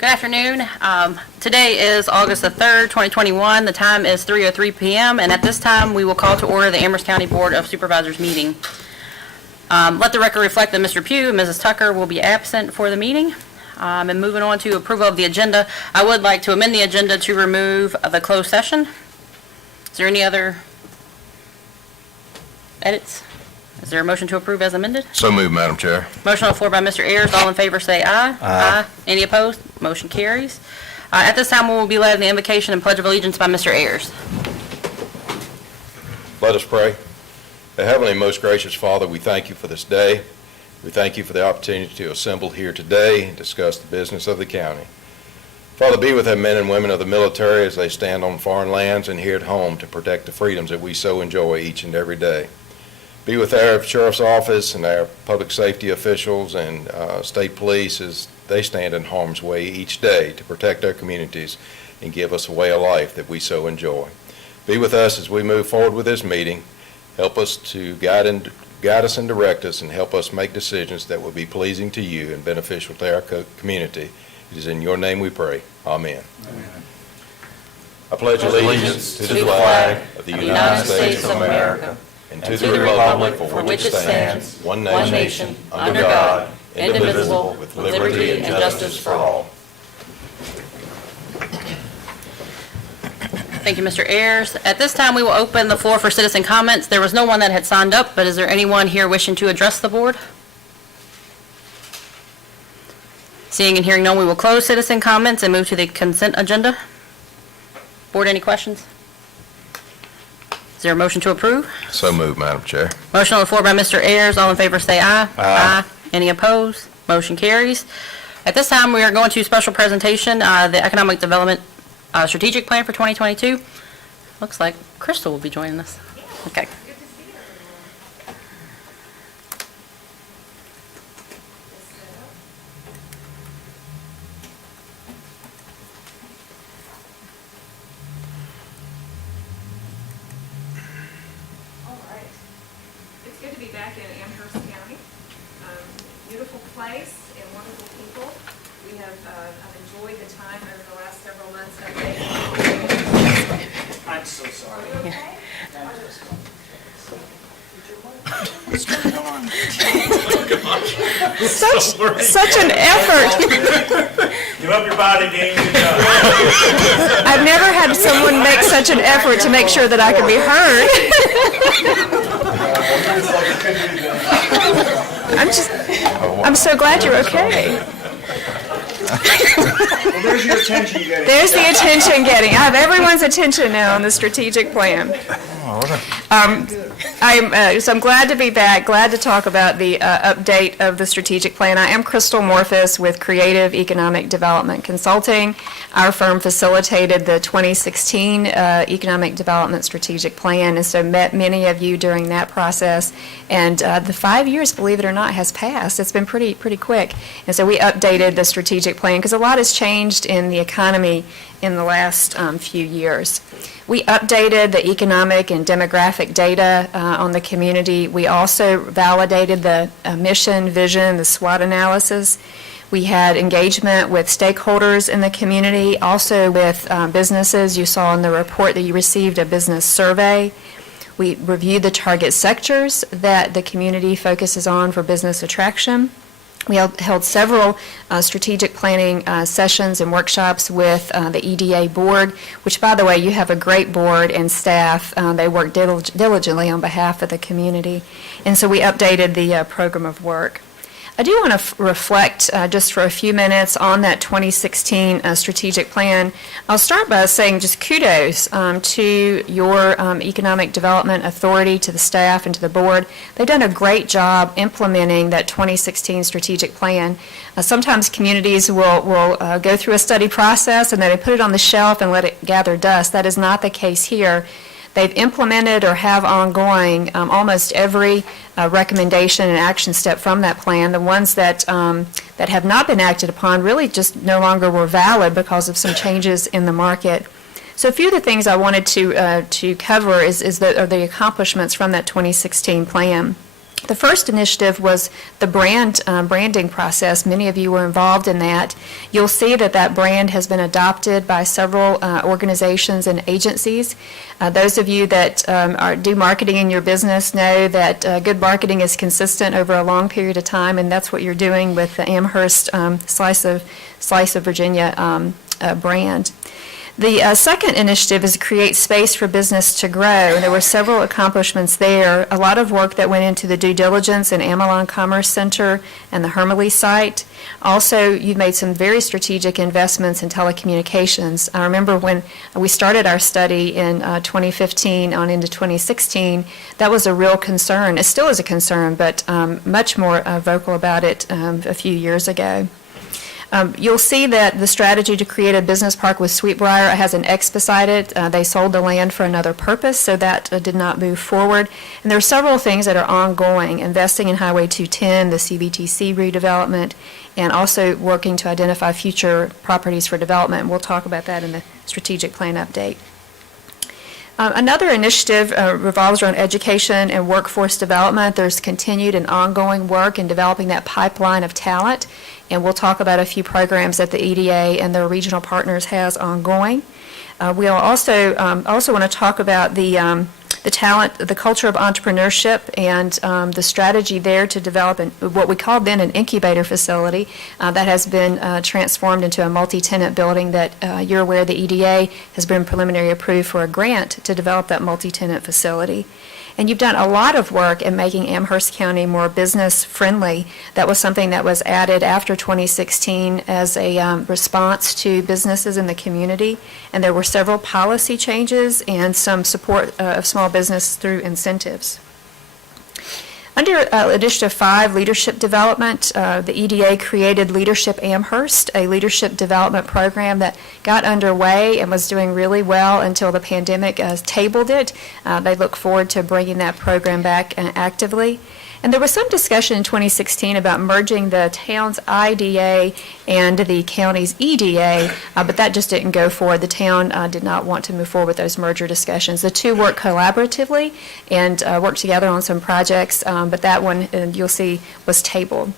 Good afternoon. Today is August the 3rd, 2021. The time is 3:03 p.m. and at this time we will call to order the Amherst County Board of Supervisors meeting. Let the record reflect that Mr. Pugh and Mrs. Tucker will be absent for the meeting. And moving on to approval of the agenda, I would like to amend the agenda to remove the closed session. Is there any other edits? Is there a motion to approve as amended? So moved, Madam Chair. Motion on the floor by Mr. Ayers. All in favor say aye. Aye. Any opposed? Motion carries. At this time, we will be led in the invocation and pledge of allegiance by Mr. Ayers. Let us pray. Heavenly and most gracious Father, we thank you for this day. We thank you for the opportunity to assemble here today and discuss the business of the county. Father, be with the men and women of the military as they stand on foreign lands and here at home to protect the freedoms that we so enjoy each and every day. Be with our Sheriff's Office and our public safety officials and state police as they stand in harm's way each day to protect our communities and give us a way of life that we so enjoy. Be with us as we move forward with this meeting. Help us to guide us and direct us and help us make decisions that will be pleasing to you and beneficial to our community. It is in your name we pray. Amen. Amen. I pledge allegiance to the flag of the United States of America and to the republic for which it stands, one nation, under God, indivisible, with liberty and justice for all. Thank you, Mr. Ayers. At this time, we will open the floor for citizen comments. There was no one that had signed up, but is there anyone here wishing to address the board? Seeing and hearing none, we will close citizen comments and move to the consent agenda. Board, any questions? Is there a motion to approve? So moved, Madam Chair. Motion on the floor by Mr. Ayers. All in favor say aye. Aye. Any opposed? Motion carries. At this time, we are going to special presentation, the Economic Development Strategic Plan for 2022. Looks like Crystal will be joining us. Okay. All right. It's good to be back in Amherst County. Beautiful place and wonderful people. We have I've enjoyed the time over the last several months. I'm so sorry. Are you okay? Such an effort. Give up your body, Dean. Good job. I've never had someone make such an effort to make sure that I could be heard. I'm so glad you're okay. Well, there's your attention getting. There's the attention getting. I have everyone's attention now on the strategic plan. So I'm glad to be back, glad to talk about the update of the strategic plan. I am Crystal Morphus with Creative Economic Development Consulting. Our firm facilitated the 2016 Economic Development Strategic Plan, and so met many of you during that process. And the 5 years, believe it or not, has passed. It's been pretty quick. And so we updated the strategic plan because a lot has changed in the economy in the last few years. We updated the economic and demographic data on the community. We also validated the mission, vision, the SWOT analysis. We had engagement with stakeholders in the community, also with businesses. You saw in the report that you received a business survey. We reviewed the target sectors that the community focuses on for business attraction. We held several strategic planning sessions and workshops with the EDA board, which, by the way, you have a great board and staff. They work diligently on behalf of the community. And so we updated the program of work. I do want to reflect just for a few minutes on that 2016 strategic plan. I'll start by saying just kudos to your Economic Development Authority, to the staff, and to the board. They've done a great job implementing that 2016 strategic plan. Sometimes communities will go through a study process and then they put it on the shelf and let it gather dust. That is not the case here. They've implemented or have ongoing almost every recommendation and action step from that plan. The ones that have not been acted upon really just no longer were valid because of some changes in the market. So a few of the things I wanted to cover are the accomplishments from that 2016 plan. The first initiative was the branding process. Many of you were involved in that. You'll see that brand has been adopted by several organizations and agencies. Those of you that do marketing in your business know that good marketing is consistent over a long period of time, and that's what you're doing with the Amherst Slice of Virginia brand. The second initiative is to create space for business to grow. And there were several accomplishments there. A lot of work that went into the due diligence in Amelon Commerce Center and the Hermele site. Also, you've made some very strategic investments in telecommunications. I remember when we started our study in 2015 on into 2016, that was a real concern. It still is a concern, but much more vocal about it a few years ago. You'll see that the strategy to create a business park with Sweetbriar has an X beside it. They sold the land for another purpose, so that did not move forward. And there are several things that are ongoing, investing in Highway 210, the CBTC redevelopment, and also working to identify future properties for development. We'll talk about that in the strategic plan update. Another initiative revolves around education and workforce development. There's continued and ongoing work in developing that pipeline of talent, and we'll talk about a few programs that the EDA and their regional partners has ongoing. We'll also want to talk about the talent, the culture of entrepreneurship, and the strategy there to develop what we called then an incubator facility that has been transformed into a multi-tenant building that you're aware the EDA has been preliminary approved for a grant to develop that multi-tenant facility. And you've done a lot of work in making Amherst County more business-friendly. That was something that was added after 2016 as a response to businesses in the community. And there were several policy changes and some support of small business through incentives. Under Initiative 5, Leadership Development, the EDA created Leadership Amherst, a leadership development program that got underway and was doing really well until the pandemic tabled it. They look forward to bringing that program back actively. And there was some discussion in 2016 about merging the town's IDA and the county's EDA, but that just didn't go forward. The town did not want to move forward with those merger discussions. The two work collaboratively and work together on some projects, but that one, you'll see, was tabled.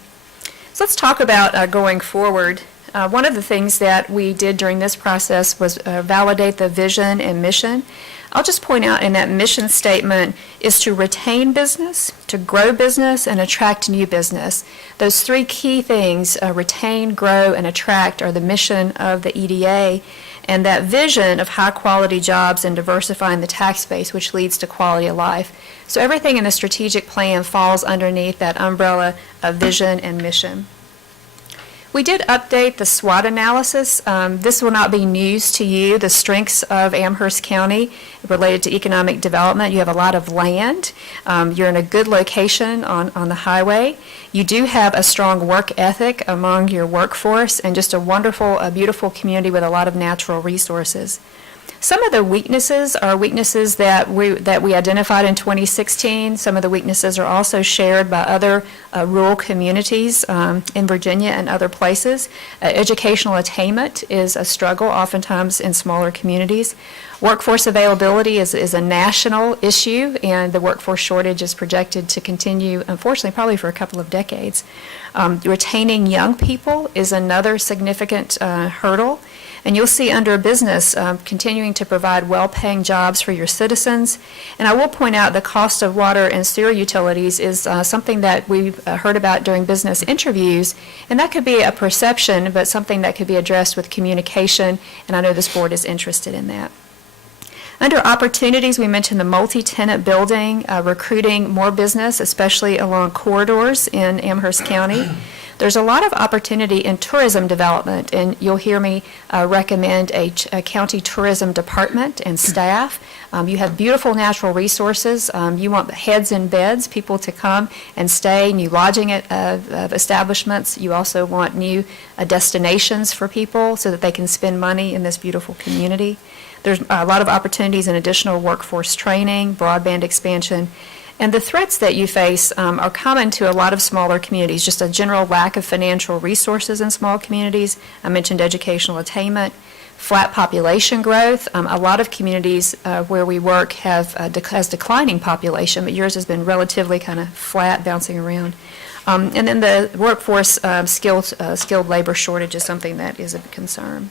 So let's talk about going forward. One of the things that we did during this process was validate the vision and mission. I'll just point out in that mission statement is to retain business, to grow business, and attract new business. Those three key things, retain, grow, and attract, are the mission of the EDA, and that vision of high-quality jobs and diversifying the tax base, which leads to quality of life. So everything in the strategic plan falls underneath that umbrella of vision and mission. We did update the SWOT analysis. This will not be news to you. The strengths of Amherst County related to economic development: you have a lot of land, you're in a good location on the highway, you do have a strong work ethic among your workforce, and just a wonderful, beautiful community with a lot of natural resources. Some of the weaknesses are weaknesses that we identified in 2016. Some of the weaknesses are also shared by other rural communities in Virginia and other places. Educational attainment is a struggle oftentimes in smaller communities. Workforce availability is a national issue, and the workforce shortage is projected to continue, unfortunately, probably for a couple of decades. Retaining young people is another significant hurdle. And you'll see under business, continuing to provide well-paying jobs for your citizens. And I will point out the cost of water and sewer utilities is something that we've heard about during business interviews, and that could be a perception, but something that could be addressed with communication, and I know this board is interested in that. Under opportunities, we mentioned the multi-tenant building, recruiting more business, especially along corridors in Amherst County. There's a lot of opportunity in tourism development, and you'll hear me recommend a county tourism department and staff. You have beautiful natural resources. You want heads and beds, people to come and stay, new lodging establishments. You also want new destinations for people so that they can spend money in this beautiful community. There's a lot of opportunities in additional workforce training, broadband expansion. And the threats that you face are common to a lot of smaller communities, just a general lack of financial resources in small communities. I mentioned educational attainment, flat population growth. A lot of communities where we work has declining population, but yours has been relatively kind of flat, bouncing around. And then the workforce skilled labor shortage is something that is a concern.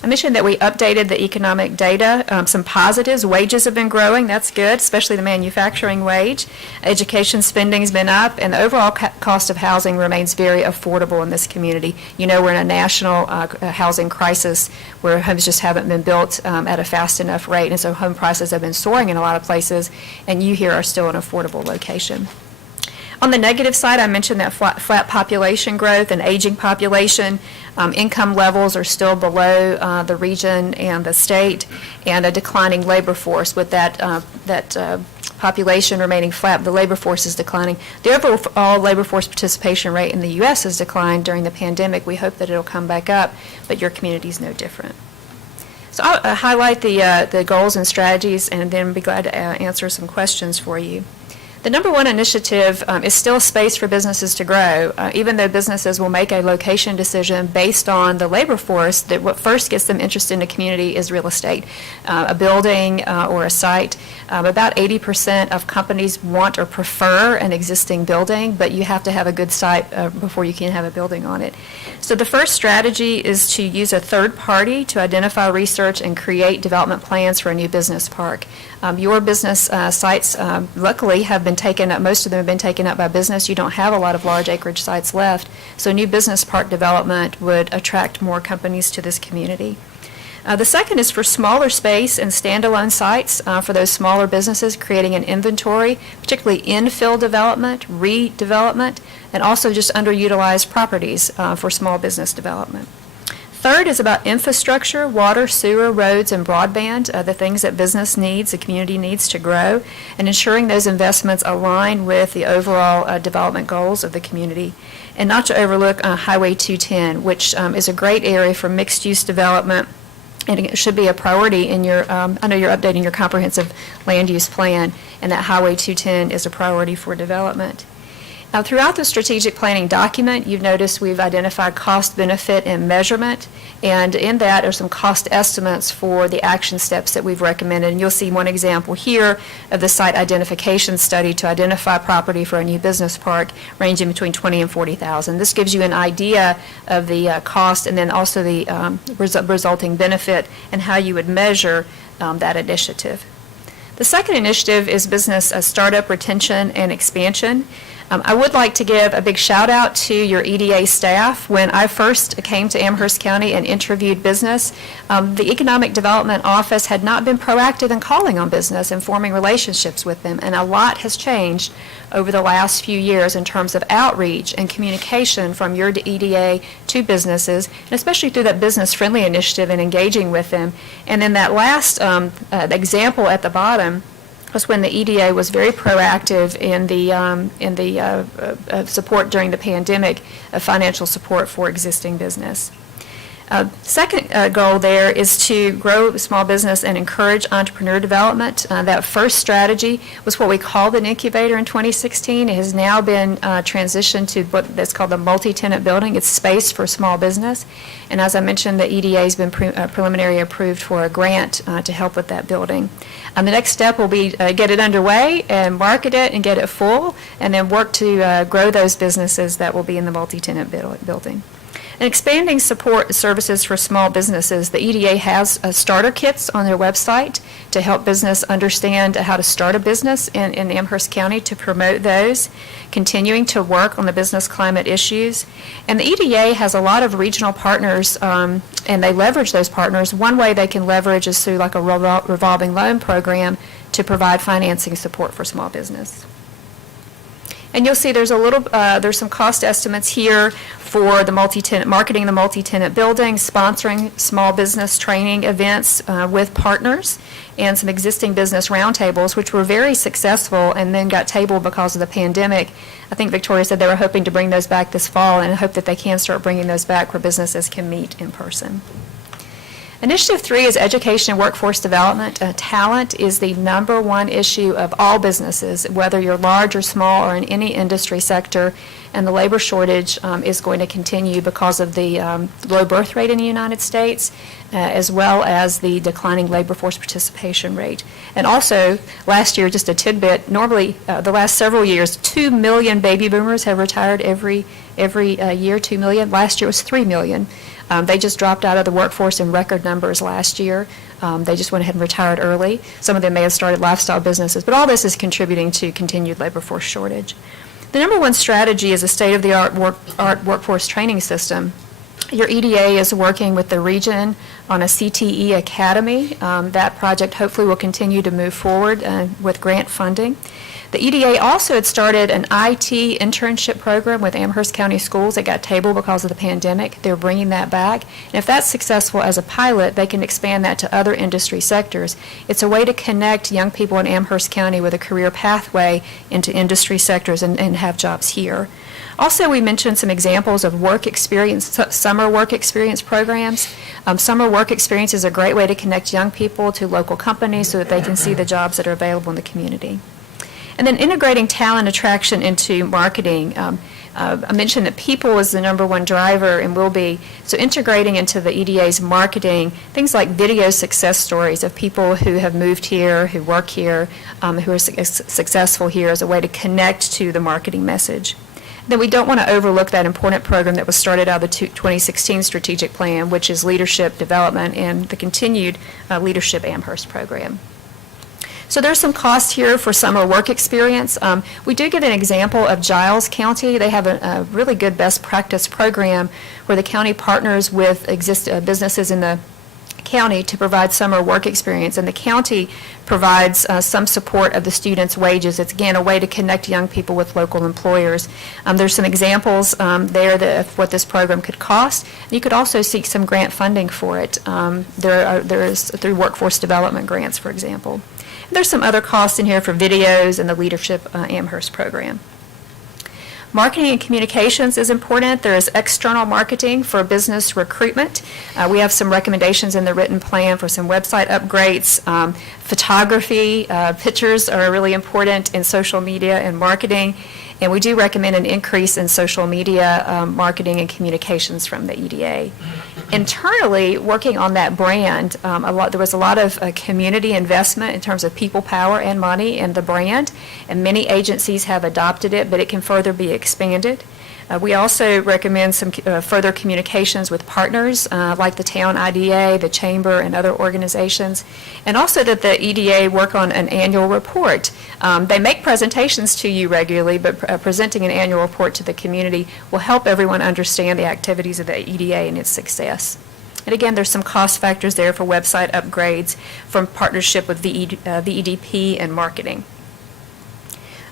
I mentioned that we updated the economic data. Some positives: wages have been growing, that's good, especially the manufacturing wage. Education spending's been up, and the overall cost of housing remains very affordable in this community. You know, we're in a national housing crisis where homes just haven't been built at a fast enough rate, and so home prices have been soaring in a lot of places, and you here are still an affordable location. On the negative side, I mentioned that flat population growth and aging population. Income levels are still below the region and the state, and a declining labor force. With that population remaining flat, the labor force is declining. The overall labor force participation rate in the U.S. has declined during the pandemic. We hope that it'll come back up, but your community is no different. So I'll highlight the goals and strategies, and then be glad to answer some questions for you. The number one initiative is still space for businesses to grow. Even though businesses will make a location decision based on the labor force, that what first gets them interested in a community is real estate, a building or a site. About 80% of companies want or prefer an existing building, but you have to have a good site before you can have a building on it. So the first strategy is to use a third party to identify, research, and create development plans for a new business park. Your business sites, luckily, have been taken up. Most of them have been taken up by business. You don't have a lot of large acreage sites left. So new business park development would attract more companies to this community. The second is for smaller space and standalone sites for those smaller businesses, creating an inventory, particularly infill development, redevelopment, and also just underutilized properties for small business development. Third is about infrastructure, water, sewer, roads, and broadband, the things that business needs, the community needs to grow, and ensuring those investments align with the overall development goals of the community. And not to overlook Highway 210, which is a great area for mixed-use development, and it should be a priority in your, I know you're updating your comprehensive land use plan, and that Highway 210 is a priority for development. Now, throughout the strategic planning document, you've noticed we've identified cost, benefit, and measurement, and in that are some cost estimates for the action steps that we've recommended. And you'll see one example here of the site identification study to identify property for a new business park ranging between $20,000 and $40,000. This gives you an idea of the cost and then also the resulting benefit and how you would measure that initiative. The second initiative is business startup, retention, and expansion. I would like to give a big shout out to your EDA staff. When I first came to Amherst County and interviewed business, the Economic Development Office had not been proactive in calling on business and forming relationships with them, and a lot has changed over the last few years in terms of outreach and communication from your EDA to businesses, and especially through that business-friendly initiative and engaging with them. And then that last example at the bottom was when the EDA was very proactive in the support during the pandemic, financial support for existing business. Second goal there is to grow small business and encourage entrepreneur development. That first strategy was what we called an incubator in 2016. It has now been transitioned to what's called the multi-tenant building. It's space for small business. And as I mentioned, the EDA has been preliminary approved for a grant to help with that building. The next step will be get it underway and market it and get it full, and then work to grow those businesses that will be in the multi-tenant building. And expanding support services for small businesses, the EDA has starter kits on their website to help business understand how to start a business in Amherst County, to promote those, continuing to work on the business climate issues. And the EDA has a lot of regional partners, and they leverage those partners. One way they can leverage is through like a revolving loan program to provide financing support for small business. And you'll see there's some cost estimates here for the multi-tenant, marketing the multi-tenant building, sponsoring small business training events with partners, and some existing business roundtables, which were very successful and then got tabled because of the pandemic. I think Victoria said they were hoping to bring those back this fall, and I hope that they can start bringing those back where businesses can meet in person. Initiative 3 is education and workforce development. Talent is the number one issue of all businesses, whether you're large or small or in any industry sector, and the labor shortage is going to continue because of the low birth rate in the United States, as well as the declining labor force participation rate. And also, last year, just a tidbit, normally the last several years, 2 million baby boomers have retired every year, 2 million. Last year was 3 million. They just dropped out of the workforce in record numbers last year. They just went ahead and retired early. Some of them may have started lifestyle businesses, but all this is contributing to continued labor force shortage. The number one strategy is a state-of-the-art workforce training system. Your EDA is working with the region on a CTE Academy. That project hopefully will continue to move forward with grant funding. The EDA also had started an IT internship program with Amherst County Schools. It got tabled because of the pandemic. They're bringing that back. And if that's successful as a pilot, they can expand that to other industry sectors. It's a way to connect young people in Amherst County with a career pathway into industry sectors and have jobs here. Also, we mentioned some examples of work experience, summer work experience programs. Summer work experience is a great way to connect young people to local companies so that they can see the jobs that are available in the community. And then integrating talent attraction into marketing. I mentioned that people is the number one driver and will be. So integrating into the EDA's marketing, things like video success stories of people who have moved here, who work here, who are successful here as a way to connect to the marketing message. Then we don't want to overlook that important program that was started out of the 2016 strategic plan, which is leadership development and the continued Leadership Amherst program. So there's some cost here for summer work experience. We do give an example of Giles County. They have a really good best practice program where the county partners with businesses in the county to provide summer work experience, and the county provides some support of the students' wages. It's, again, a way to connect young people with local employers. There's some examples there of what this program could cost. You could also seek some grant funding for it. There is through workforce development grants, for example. There's some other costs in here for videos and the Leadership Amherst program. Marketing and communications is important. There is external marketing for business recruitment. We have some recommendations in the written plan for some website upgrades. Photography, pictures are really important in social media and marketing. And we do recommend an increase in social media marketing and communications from the EDA. Internally, working on that brand, there was a lot of community investment in terms of people power and money in the brand, and many agencies have adopted it, but it can further be expanded. We also recommend some further communications with partners like the town IDA, the chamber, and other organizations, and also that the EDA work on an annual report. They make presentations to you regularly, but presenting an annual report to the community will help everyone understand the activities of the EDA and its success. And again, there's some cost factors there for website upgrades from partnership with VEDP and marketing.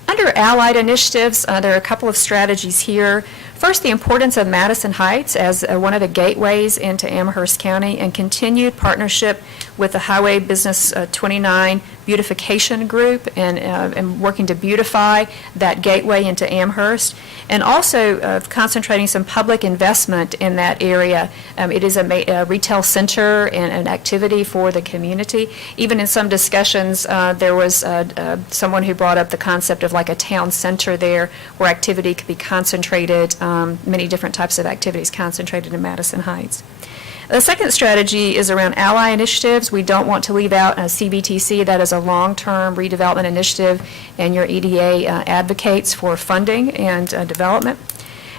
Under allied initiatives, there are a couple of strategies here. First, the importance of Madison Heights as one of the gateways into Amherst County, and continued partnership with the Highway Business 29 beautification group and working to beautify that gateway into Amherst, and also concentrating some public investment in that area. It is a retail center and an activity for the community. Even in some discussions, there was someone who brought up the concept of like a town center there where activity could be concentrated, many different types of activities concentrated in Madison Heights. The second strategy is around ally initiatives. We don't want to leave out CBTC. That is a long-term redevelopment initiative, and your EDA advocates for funding and development.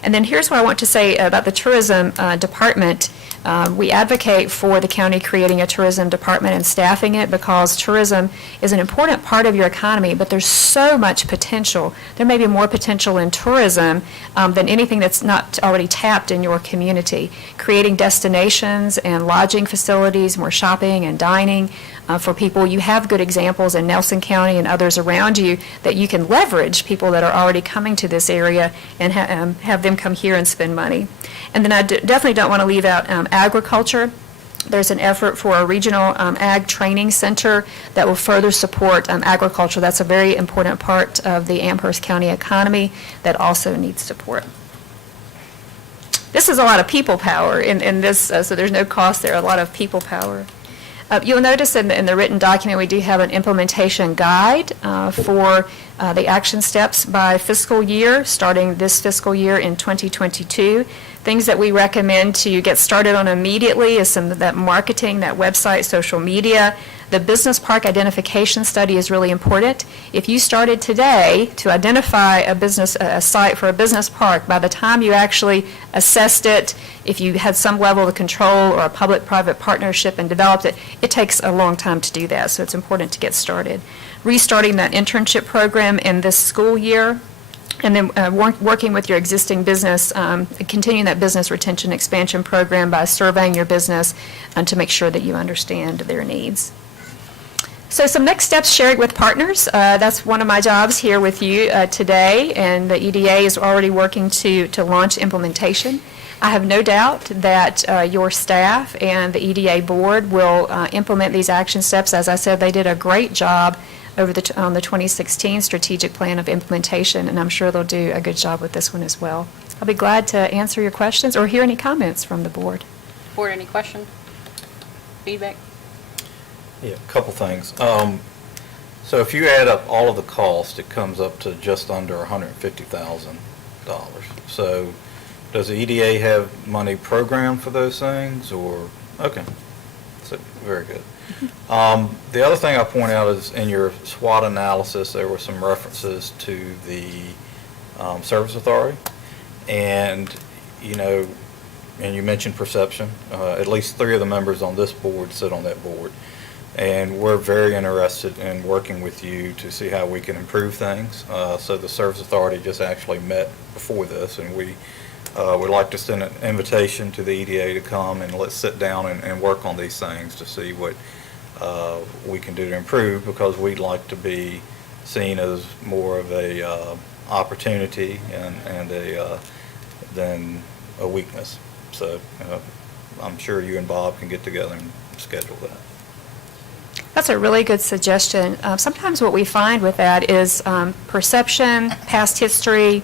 And then here's what I want to say about the tourism department. We advocate for the county creating a tourism department and staffing it, because tourism is an important part of your economy, but there's so much potential. There may be more potential in tourism than anything that's not already tapped in your community. Creating destinations and lodging facilities, more shopping and dining for people. You have good examples in Nelson County and others around you that you can leverage people that are already coming to this area and have them come here and spend money. And then I definitely don't want to leave out agriculture. There's an effort for a regional ag training center that will further support agriculture. That's a very important part of the Amherst County economy that also needs support. This is a lot of people power in this, so there's no cost there, a lot of people power. You'll notice in the written document we do have an implementation guide for the action steps by fiscal year, starting this fiscal year in 2022. Things that we recommend to get started on immediately is some of that marketing, that website, social media. The business park identification study is really important. If you started today to identify a site for a business park, by the time you actually assessed it, if you had some level of control or a public-private partnership and developed it, it takes a long time to do that, so it's important to get started. Restarting that internship program in this school year, and then working with your existing business, continuing that business retention expansion program by surveying your business to make sure that you understand their needs. So some next steps, sharing with partners. That's one of my jobs here with you today, and the EDA is already working to launch implementation. I have no doubt that your staff and the EDA board will implement these action steps. As I said, they did a great job on the 2016 strategic plan of implementation, and I'm sure they'll do a good job with this one as well. I'll be glad to answer your questions or hear any comments from the board. Board, any questions? Feedback? Yeah, a couple things. So if you add up all of the cost, it comes up to just under $150,000. So does the EDA have money programmed for those things, or, okay, so very good. The other thing I point out is in your SWOT analysis, there were some references to the Service Authority, and you mentioned perception. At least 3 of the members on this board sit on that board, and we're very interested in working with you to see how we can improve things. So the Service Authority just actually met before this, and we We'd like to send an invitation to the EDA to come and let's sit down and work on these things to see what we can do to improve, because we'd like to be seen as more of a opportunity and than a weakness. So I'm sure you and Bob can get together and schedule that. That's a really good suggestion. Sometimes what we find with that is perception, past history,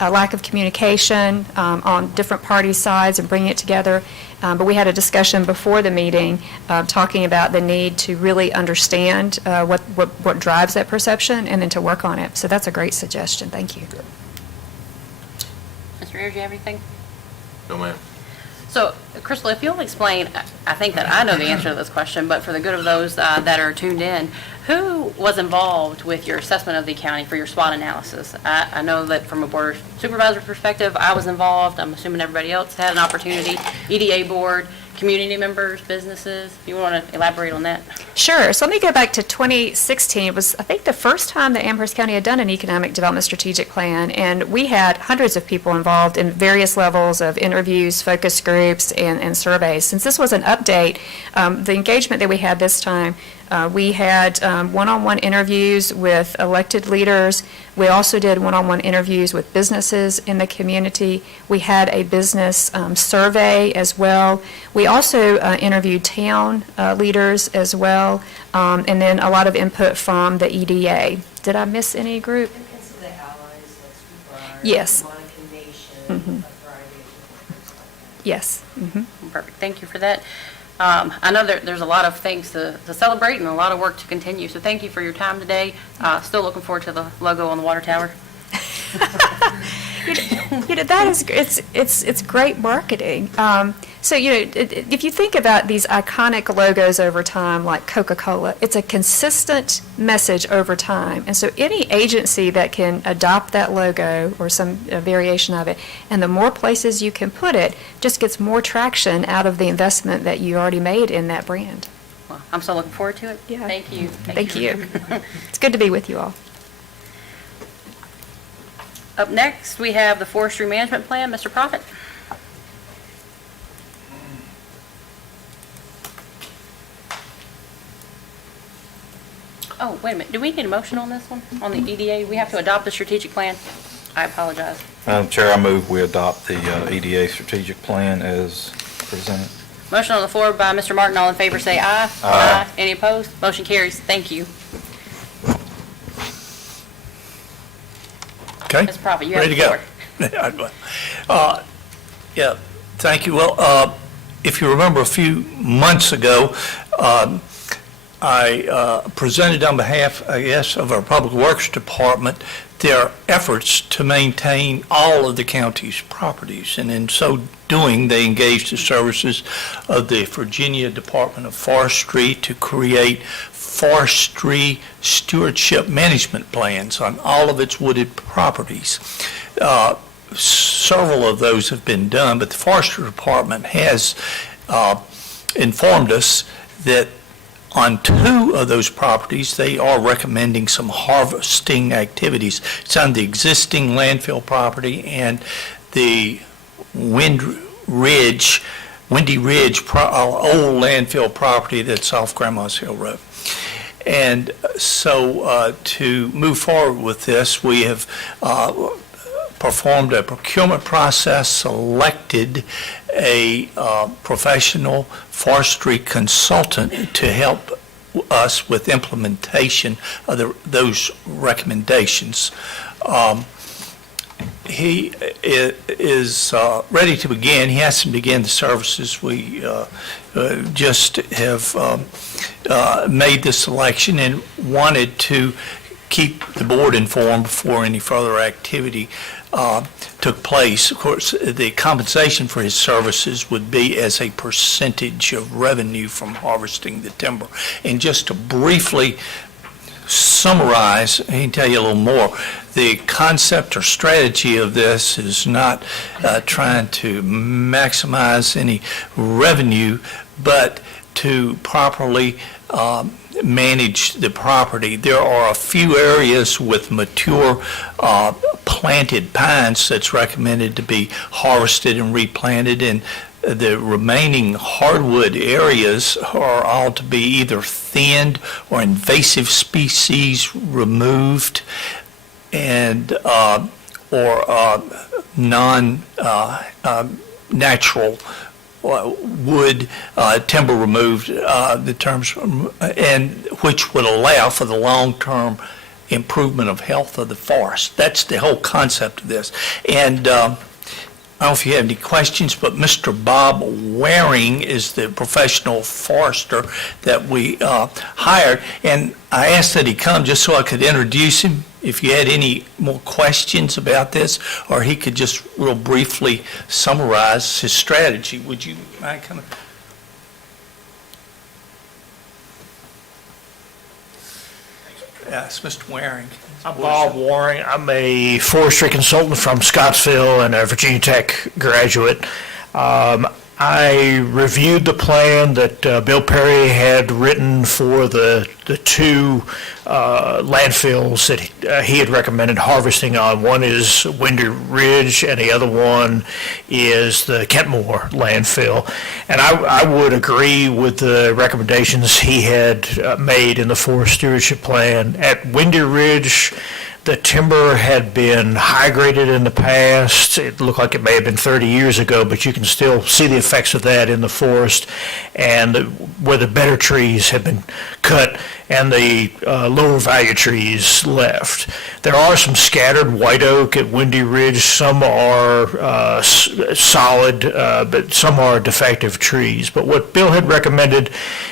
lack of communication on different party sides and bringing it together. But we had a discussion before the meeting talking about the need to really understand what drives that perception and then to work on it. So that's a great suggestion. Thank you. Mr. Ayers, you have anything? No, ma'am. So, Crystal, if you'll explain, I think that I know the answer to this question, but for the good of those that are tuned in, who was involved with your assessment of the county for your SWOT analysis? I know that from a board supervisor perspective, I was involved. I'm assuming everybody else had an opportunity. EDA board, community members, businesses. You want to elaborate on that? Sure. So let me go back to 2016. It was, I think, the first time that Amherst County had done an economic development strategic plan, and we had hundreds of people involved in various levels of interviews, focus groups, and surveys. Since this was an update, the engagement that we had this time, we had one-on-one interviews with elected leaders. We also did one-on-one interviews with businesses in the community. We had a business survey as well. We also interviewed town leaders as well, and then a lot of input from the EDA. Did I miss any group? And some of the allies, like Supervisors. Yes. Monica Nation, Mhm. a variety of different groups like that. Yes. Perfect. Thank you for that. I know there's a lot of things to celebrate and a lot of work to continue, so thank you for your time today. Still looking forward to the logo on the water tower. That is, it's great marketing. So, if you think about these iconic logos over time, like Coca-Cola, it's a consistent message over time. And so any agency that can adopt that logo or some variation of it, and the more places you can put it, just gets more traction out of the investment that you already made in that brand. Well, I'm so looking forward to it. Yeah. Thank you. Thank you. It's good to be with you all. Up next, we have the Forestry Management Plan. Mr. Profit. Oh, wait a minute. Do we need a motion on this one, on the EDA? We have to adopt the strategic plan? I apologize. Madam Chair, I move we adopt the EDA strategic plan as presented. Motion on the floor by Mr. Martin. All in favor, say aye. Aye. Any opposed? Motion carries. Thank you. Okay. Ms. Profit, you have Ready the to floor. go. Yeah, thank you. Well, if you remember a few months ago, I presented on behalf, I guess, of our Public Works Department their efforts to maintain all of the county's properties. And in so doing, they engaged the services of the Virginia Department of Forestry to create forestry stewardship management plans on all of its wooded properties. Several of those have been done, but the Forestry Department has informed us that on 2 of those properties, they are recommending some harvesting activities. It's on the existing landfill property and the Windy Ridge old landfill property that's off Grandma's Hill Road. And so to move forward with this, we have performed a procurement process, selected a professional forestry consultant to help us with implementation of those recommendations. He is ready to begin. He has to begin the services. We just have made the selection and wanted to keep the board informed before any further activity took place. Of course, the compensation for his services would be as a percentage of revenue from harvesting the timber. And just to briefly summarize, I can tell you a little more. The concept or strategy of this is not trying to maximize any revenue, but to properly manage the property. There are a few areas with mature planted pines that's recommended to be harvested and replanted, and the remaining hardwood areas are all to be either thinned or invasive species removed, and or non-natural wood, timber removed, the terms, and which would allow for the long-term improvement of health of the forest. That's the whole concept of this. And I don't know if you have any questions, but Mr. Bob Waring is the professional forester that we hired, and I asked that he come just so I could introduce him if you had any more questions about this, or he could just real briefly summarize his strategy. Would you mind coming? Yes, Mr. Waring. I'm Bob Waring. I'm a forestry consultant from Scottsville and a Virginia Tech graduate. I reviewed the plan that Bill Perry had written for the two landfills that he had recommended harvesting on. One is Windy Ridge, and the other one is the Kentmore landfill. And I would agree with the recommendations he had made in the forest stewardship plan. At Windy Ridge, the timber had been high graded in the past. It looked like it may have been 30 years ago, but you can still see the effects of that in the forest, and where the better trees have been cut and the lower value trees left. There are some scattered white oak at Windy Ridge. Some are solid, but some are defective trees. But what Bill had recommended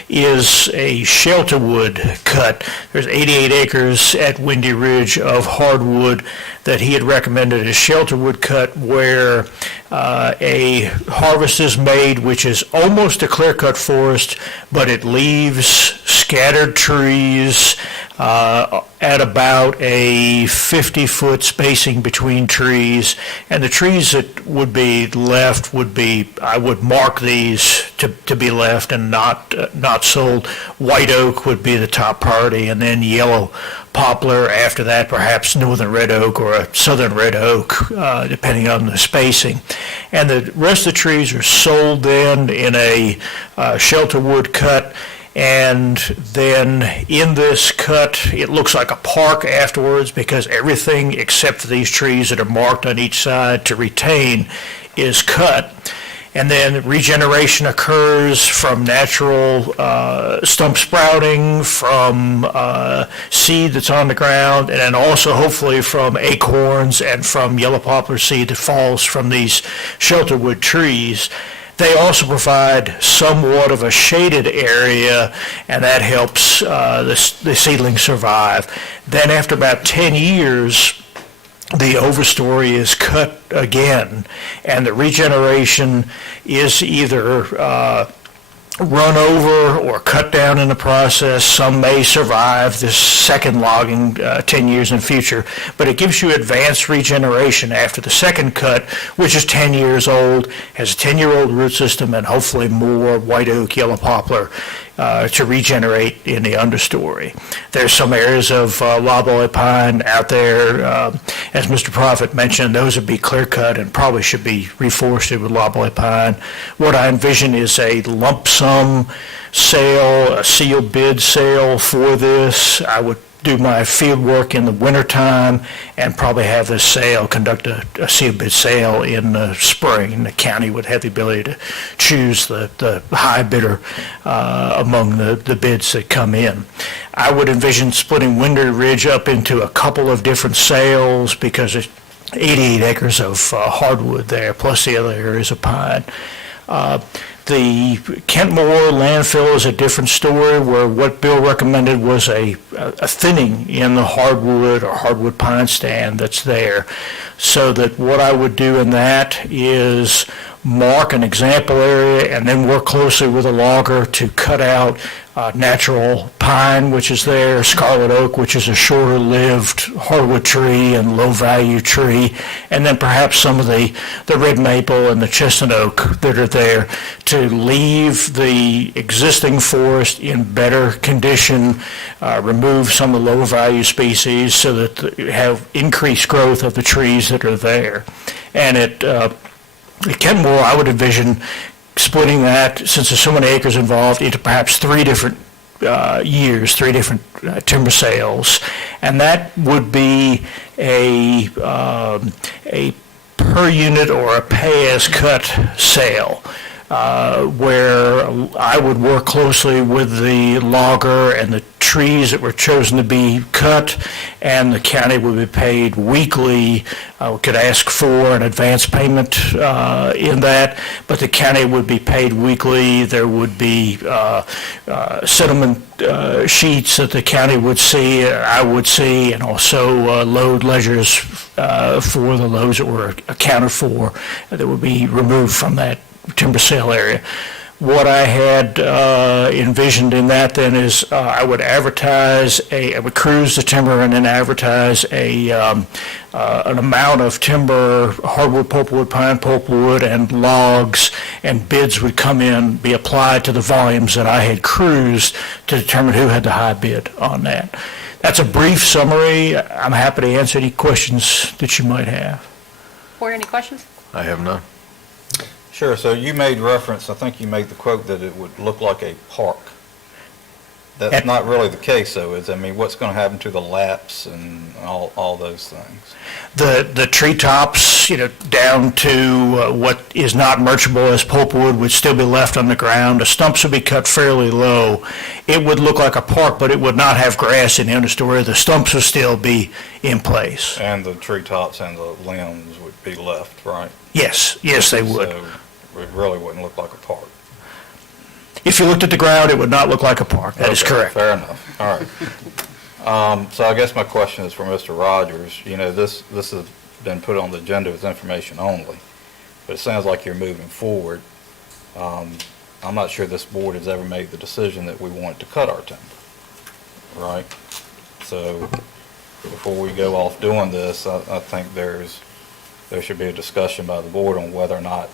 is a shelter wood cut. There's 88 acres at Windy Ridge of hardwood that he had recommended a shelter wood cut where a harvest is made, which is almost a clear-cut forest, but it leaves scattered trees at about a 50-foot spacing between trees, and the trees that would be left would be, I would mark these to be left and not sold. White oak would be the top priority, and then yellow poplar after that, perhaps northern red oak or a southern red oak, depending on the spacing. And the rest of the trees are sold then in a shelter wood cut. And then in this cut, it looks like a park afterwards, because everything except for these trees that are marked on each side to retain is cut. And then regeneration occurs from natural stump sprouting, from seed that's on the ground, and then also hopefully from acorns and from yellow poplar seed that falls from these shelterwood trees. They also provide somewhat of a shaded area, and that helps the seedlings survive. Then after about 10 years, the overstory is cut again, and the regeneration is either run over or cut down in the process. Some may survive this second logging 10 years in the future, but it gives you advanced regeneration after the second cut, which is 10 years old, has a 10-year-old root system, and hopefully more white oak, yellow poplar to regenerate in the understory. There's some areas of loblolly pine out there, as Mr. Prophet mentioned. Those would be clear cut and probably should be reforested with loblolly pine. What I envision is a lump sum sale, a sealed bid sale for this. I would do my field work in the wintertime and probably have this sale, conduct a sealed bid sale in the spring. And the county would have the ability to choose the high bidder among the bids that come in. I would envision splitting Windy Ridge up into a couple of different sales, because there's 88 acres of hardwood there, plus the other areas of pine. The Kentmore landfill is a different story, where what Bill recommended was a thinning in the hardwood or hardwood pine stand that's there. So that what I would do in that is mark an example area and then work closely with a logger to cut out natural pine, which is there, scarlet oak, which is a shorter-lived hardwood tree and low-value tree, and then perhaps some of the red maple and the chestnut oak that are there, to leave the existing forest in better condition, remove some of the lower-value species so that you have increased growth of the trees that are there. And at Kenmore, I would envision splitting that, since there's so many acres involved, into perhaps 3 different years, 3 different timber sales. And that would be a per unit or a pay-as-cut sale, where I would work closely with the logger and the trees that were chosen to be cut, and the county would be paid weekly. We could ask for an advance payment in that, but the county would be paid weekly. There would be settlement sheets that the county would see, I would see, and also load ledgers for the loads that were accounted for that would be removed from that timber sale area. What I had envisioned in that then is I would advertise I would cruise the timber and then advertise an amount of timber, hardwood, pulpwood, pine pulpwood, and logs, and bids would come in, be applied to the volumes that I had cruised to determine who had the high bid on that. That's a brief summary. I'm happy to answer any questions that you might have. Board, any questions? I have none. Sure, so you made reference, I think you made the quote that it would look like a park. That's not really the case, though, is, I mean, what's going to happen to the laps and all those things? The treetops, down to what is not merchantable as pulpwood would still be left on the ground. The stumps would be cut fairly low. It would look like a park, but it would not have grass in the understory. The stumps would still be in place. And the treetops and the limbs would be left, right? Yes, they would. So it really wouldn't look like a park. If you looked at the ground, it would not look like a park. That is Okay, correct. Fair enough, all right. So I guess my question is for Mr. Rogers. This has been put on the agenda as information only, but it sounds like you're moving forward. I'm not sure this board has ever made the decision that we want to cut our timber, right? So before we go off doing this, I think there should be a discussion by the board on whether or not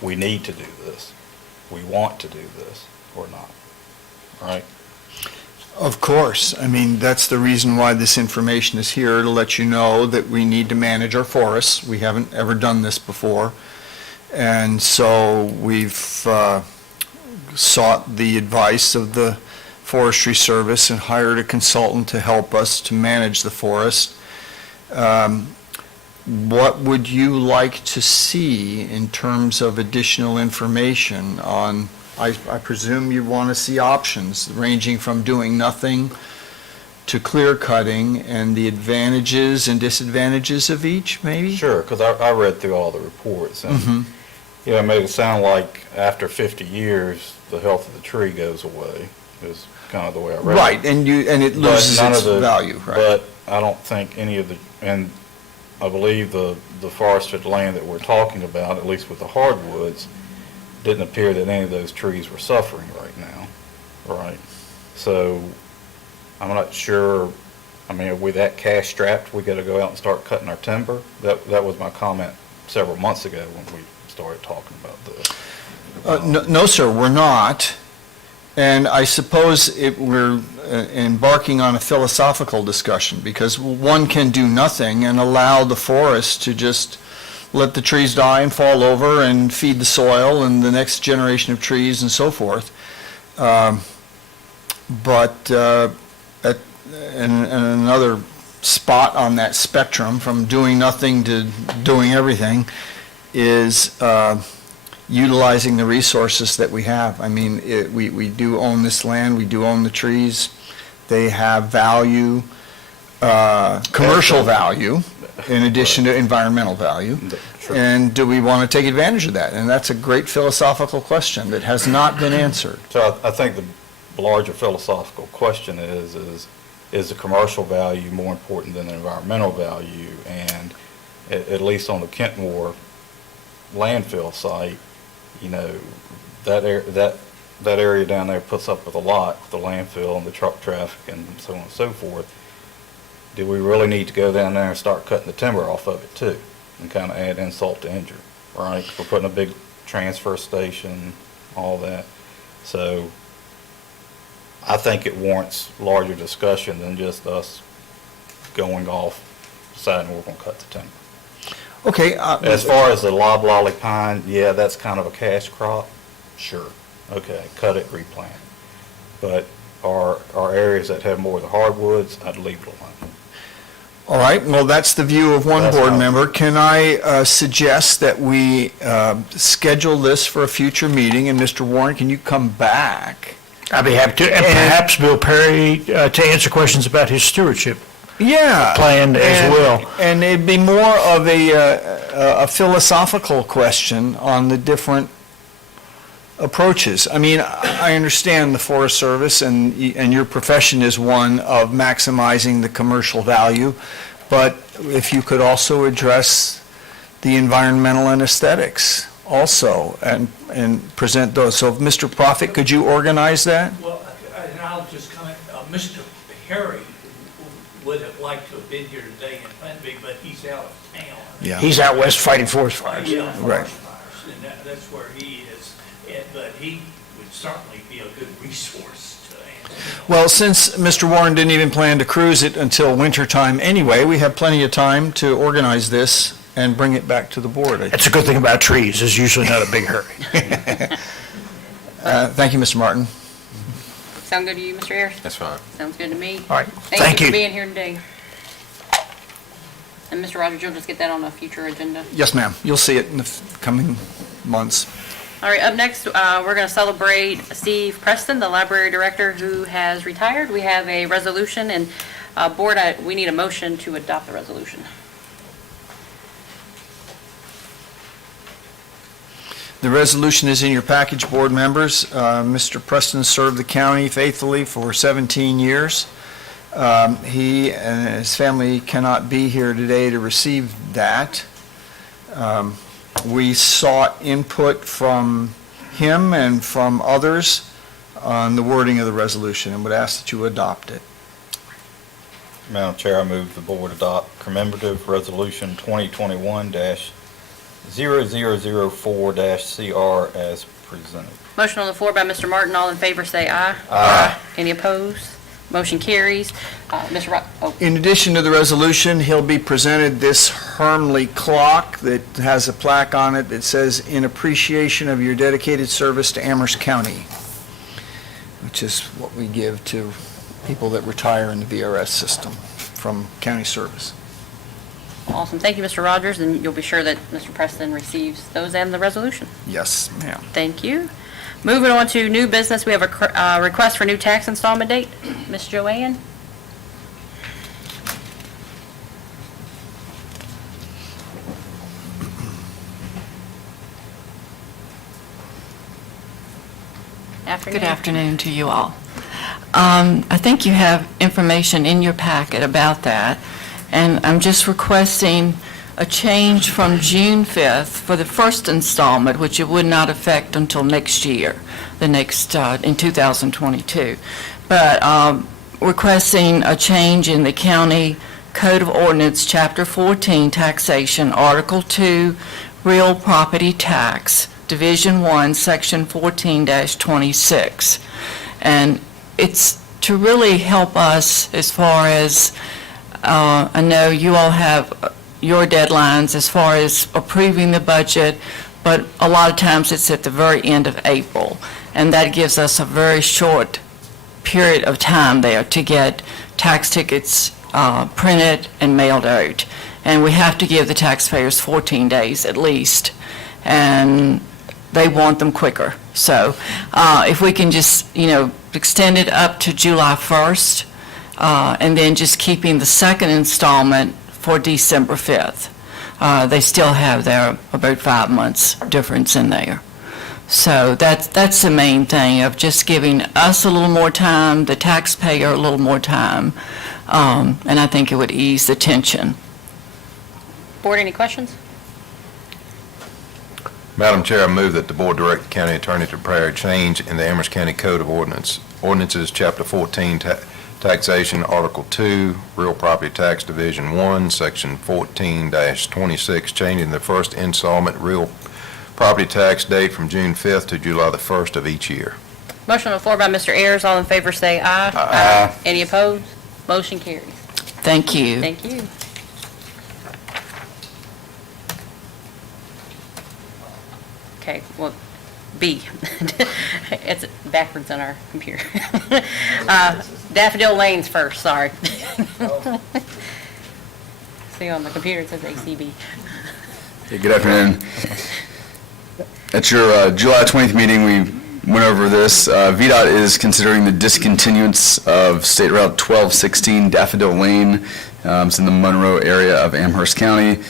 we need to do this, we want to do this, or not, right? Of course. I mean, that's the reason why this information is here, to let you know that we need to manage our forests. We haven't ever done this before. And so we've sought the advice of the Forestry Service and hired a consultant to help us to manage the forest. What would you like to see in terms of additional information on, I presume you want to see options ranging from doing nothing to clear cutting, and the advantages and disadvantages of each, maybe? Sure, because I read through all the reports, and, it made it sound like after 50 years, the health of the tree goes away, is kind of the way I read it. Right, and it But loses none its of the- value, right? But I don't think any of and I believe the forested land that we're talking about, at least with the hardwoods, didn't appear that any of those trees were suffering right now, right? So I'm not sure, I mean, are we that cash strapped, we gotta go out and start cutting our timber? That was my comment several months ago when we started talking about this. No, sir, we're not. And I suppose we're embarking on a philosophical discussion, because one can do nothing and allow the forest to just let the trees die and fall over and feed the soil and the next generation of trees and so forth. But in another spot on that spectrum, from doing nothing to doing everything, is utilizing the resources that we have. I mean, we do own this land, we do own the trees, they have value, commercial value, in addition to environmental value. Sure. And do we want to take advantage of that? And that's a great philosophical question that has not been answered. So I think the larger philosophical question is the commercial value more important than the environmental value? And at least on the Kentmore landfill site, you know, that area down there puts up with a lot, the landfill and the truck traffic and so on and so forth. Do we really need to go down there and start cutting the timber off of it too? And kind of add insult to injury, right? We're putting a big transfer station, all that. So I think it warrants larger discussion than just us going off, deciding we're going to cut the timber. Okay. As far as the loblolly pine, yeah, that's kind of a cash crop. Sure. Okay, cut it, replant. But our areas that have more of the hardwoods, I'd leave it alone. All right, well, that's the view of one That's board how- member. Can I suggest that we schedule this for a future meeting, and Mr. Warren, can you come back? I'd be happy to, and perhaps Bill Perry to answer questions about his stewardship Yeah. plan as well. And it'd be more of a philosophical question on the different approaches. I mean, I understand the Forest Service and your profession is one of maximizing the commercial value, but if you could also address the environmental and aesthetics also and present those. So, Mr. Prophet, could you organize that? Well, and I'll just comment, Mr. Perry would have liked to have been here today in Glenby, but he's out of town. Yeah. He's out west fighting forest fires. Yeah, Right. forest fires, and that's where he is. But he would certainly be a good resource to answer. Well, since Mr. Warren didn't even plan to cruise it until winter time anyway, we have plenty of time to organize this and bring it back to the board. That's a good thing about trees, there's usually not a big hurry. Thank you, Mr. Martin. Sound good to you, Mr. Ayers? That's fine. Sounds good to me. All right, Thank thank you you. for being here today. And Mr. Rogers, you'll just get that on a future agenda. Yes, ma'am. You'll see it in the coming months. All right, up next, we're going to celebrate Steve Preston, the library director who has retired. We have a resolution, and board, we need a motion to adopt the resolution. The resolution is in your package, board members. Mr. Preston served the county faithfully for 17 years. He and his family cannot be here today to receive that. We sought input from him and from others on the wording of the resolution and would ask that you adopt it. Madam Chair, I move the board adopt commemorative resolution 2021-0004-CR as presented. Motion on the floor by Mr. Martin. All in favor, say aye. Aye. Any opposed? Motion carries. Mr. In addition to the resolution, he'll be presented this Hermley clock that has a plaque on it that says, "In appreciation of your dedicated service to Amherst County," which is what we give to people that retire in the VRS system from county service. Awesome. Thank you, Mr. Rogers, and you'll be sure that Mr. Preston receives those and the resolution. Yes, ma'am. Thank you. Moving on to new business, we have a request for new tax installment date. Ms. Joanne? Good afternoon to you all. I think you have information in your packet about that, and I'm just requesting a change from June 5th for the first installment, which it would not affect until next year, in 2022. But requesting a change in the County Code of Ordinance, Chapter 14, Taxation, Article 2, Real Property Tax, Division 1, Section 14-26. And it's to really help us as far as, I know you all have your deadlines as far as approving the budget, but a lot of times it's at the very end of April. And that gives us a very short period of time there to get tax tickets printed and mailed out. And we have to give the taxpayers 14 days at least, and they want them quicker. So if we can just, extend it up to July 1st, and then just keeping the second installment for December 5th. They still have their about 5 months difference in there. So that's the main thing, of just giving us a little more time, the taxpayer a little more time, and I think it would ease the tension. Board, any questions? Madam Chair, I move that the board direct the county attorney to prepare a change in the Amherst County Code of Ordinances, Chapter 14, Taxation, Article 2, Real Property Tax, Division 1, Section 14-26, changing the first installment real property tax date from June 5th to July the 1st of each year. Motion on the floor by Mr. Ayers. All in favor say aye. Aye. Any opposed? Motion carries. Thank you. Thank you. Okay, well, B. It's backwards on our computer. Daffodil Lane's first, sorry. See, on the computer it says ACB. Hey, good afternoon. At your July 20th meeting, we went over this. VDOT is considering the discontinuance of State Route 1216 Daffodil Lane. It's in the Monroe area of Amherst County.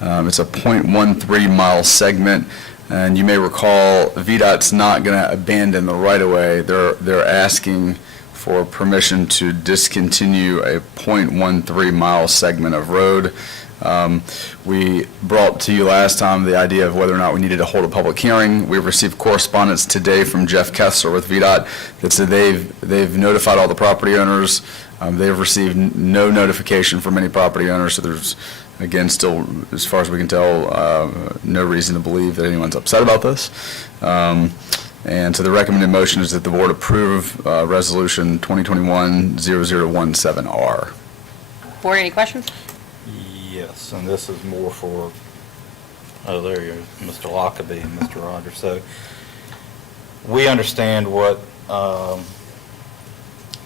It's a .13 mile segment. And you may recall, VDOT's not going to abandon the right-of-way. They're asking for permission to discontinue a .13 mile segment of road. We brought to you last time the idea of whether or not we needed to hold a public hearing. We've received correspondence today from Jeff Kessler with VDOT that said they've notified all the property owners. They've received no notification from any property owners, so there's, again, still, as far as we can tell, no reason to believe that anyone's upset about this. And so the recommended motion is that the board approve Resolution 2021-0017R. Board, any questions? Yes, and this is more for, oh, there you are, Mr. Lockaby and Mr. Rogers. So we understand what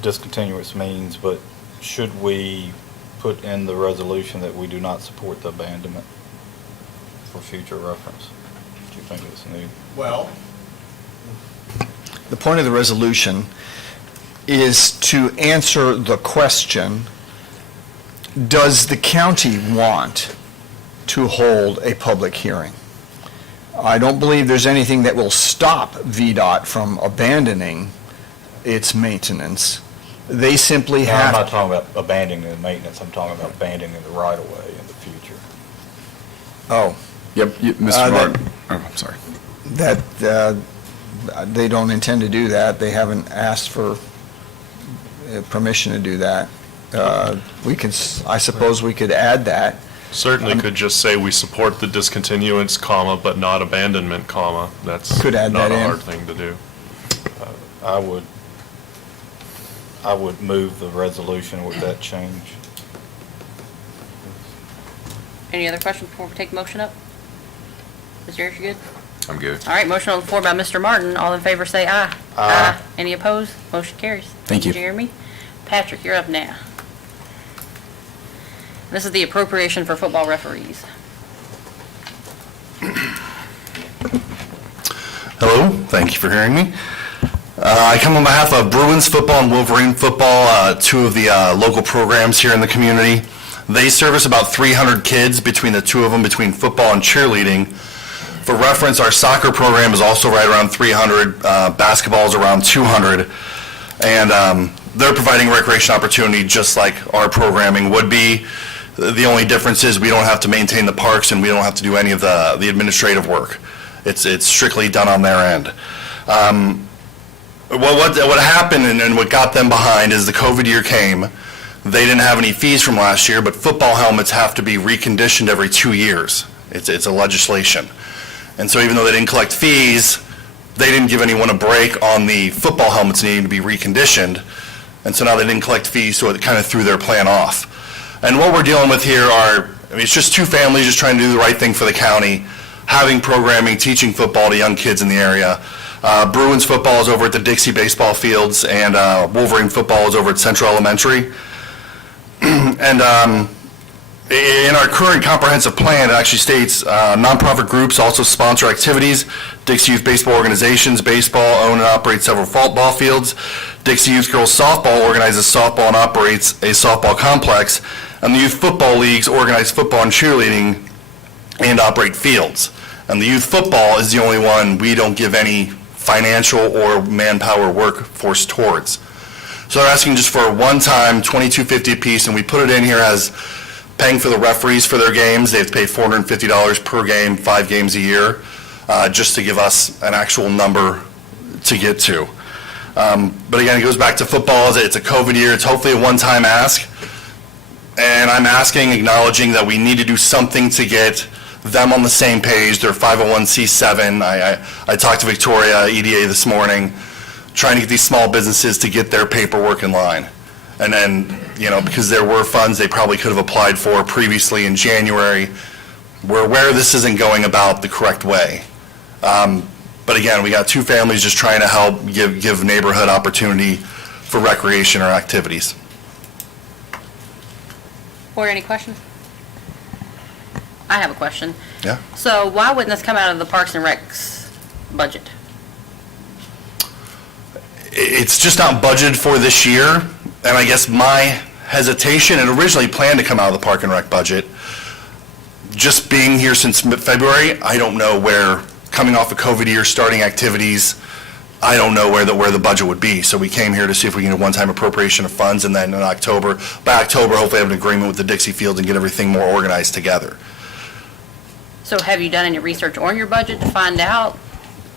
discontinuance means, but should we put in the resolution that we do not support the abandonment for future reference? Do you think it's new? Well, the point of the resolution is to answer the question, does the county want to hold a public hearing? I don't believe there's anything that will stop VDOT from abandoning its maintenance. They simply No, have... I'm not talking about abandoning the maintenance, I'm talking about abandoning the right-of-way in the future. Oh, Yep, Mr. Martin. Oh, I'm sorry. that, they don't intend to do that. They haven't asked for permission to do that. We can, I suppose we could add that. Certainly could just say we support the discontinuance, comma, but not abandonment, comma. That's Could add not that a in. hard thing to do. I would move the resolution with that change. Any other questions before we take motion up? Mr. Ayers, you good? I'm good. All right, motion on the floor by Mr. Martin. All in favor say aye. Aye. Any opposed? Motion carries. Thank you. Jeremy. Patrick, you're up now. This is the appropriation for football referees. Hello, thank you for hearing me. I come on behalf of Bruins football and Wolverine football, two of the local programs here in the community. They service about 300 kids between the two of them, between football and cheerleading. For reference, our soccer program is also right around 300, basketball is around 200, and they're providing recreation opportunity just like our programming would be. The only difference is we don't have to maintain the parks and we don't have to do any of the administrative work. It's strictly done on their end. What happened and what got them behind is the COVID year came. They didn't have any fees from last year, but football helmets have to be reconditioned every 2 years. It's a legislation. And so even though they didn't collect fees, they didn't give anyone a break on the football helmets needing to be reconditioned. And so now they didn't collect fees, so it kind of threw their plan off. And what we're dealing with here it's just two families just trying to do the right thing for the county, having programming, teaching football to young kids in the area. Bruins football is over at the Dixie baseball fields, and Wolverine football is over at Central Elementary. And in our current comprehensive plan, it actually states nonprofit groups also sponsor activities. Dixie Youth Baseball Organizations, baseball, own and operate several ball fields. Dixie Youth Girls Softball organizes softball and operates a softball complex. And the Youth Football Leagues organize football and cheerleading and operate fields. And the youth football is the only one we don't give any financial or manpower workforce towards. So they're asking just for a one-time $22.50 a piece, and we put it in here as paying for the referees for their games. They have to pay $450 per game, 5 games a year. just to give us an actual number to get to. But again, it goes back to football. It's a COVID year. It's hopefully a one-time ask. And I'm asking, acknowledging that we need to do something to get them on the same page. They're 501c7. I talked to Victoria EDA this morning, trying to get these small businesses to get their paperwork in line. And then, because there were funds they probably could have applied for previously in January, we're aware this isn't going about the correct way. But again, we got two families just trying to help give neighborhood opportunity for recreation or activities. Board, any questions? I have a question. Yeah. So why wouldn't this come out of the Parks and Rec's budget? It's just not budgeted for this year, and I guess my hesitation, it originally planned to come out of the Park and Rec budget. Just being here since February, I don't know where, coming off a COVID year, starting activities, I don't know where the budget would be. So we came here to see if we can get a one-time appropriation of funds, and then in October, by October, hopefully have an agreement with the Dixie Fields and get everything more organized together. So have you done any research on your budget to find out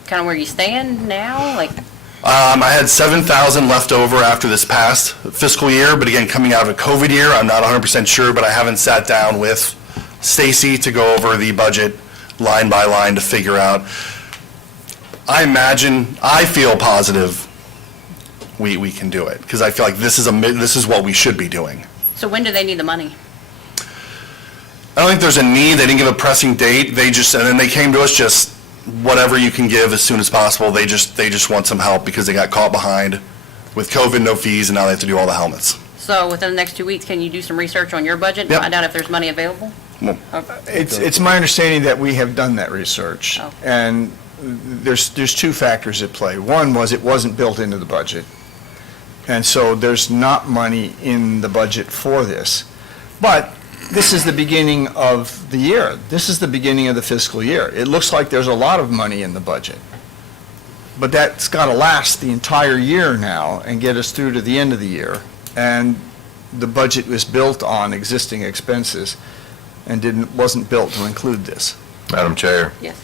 kind of where you stand now? I had $7,000 left over after this past fiscal year, but again, coming out of a COVID year, I'm not 100% sure, but I haven't sat down with Stacy to go over the budget line by line to figure out. I feel positive we can do it, because I feel like this is what we should be doing. So when do they need the money? I don't think there's a need. They didn't give a pressing date. And then they came to us just, whatever you can give as soon as possible. They just want some help because they got caught behind with COVID, no fees, and now they have to do all the helmets. So within the next 2 weeks, can you do some research on your budget and Yep. find out if there's money available? It's my understanding that we have done that research. Oh. And there's two factors at play. One was it wasn't built into the budget. And so there's not money in the budget for this. But this is the beginning of the year. This is the beginning of the fiscal year. It looks like there's a lot of money in the budget. But that's got to last the entire year now and get us through to the end of the year. And the budget was built on existing expenses and wasn't built to include this. Madam Chair. Yes.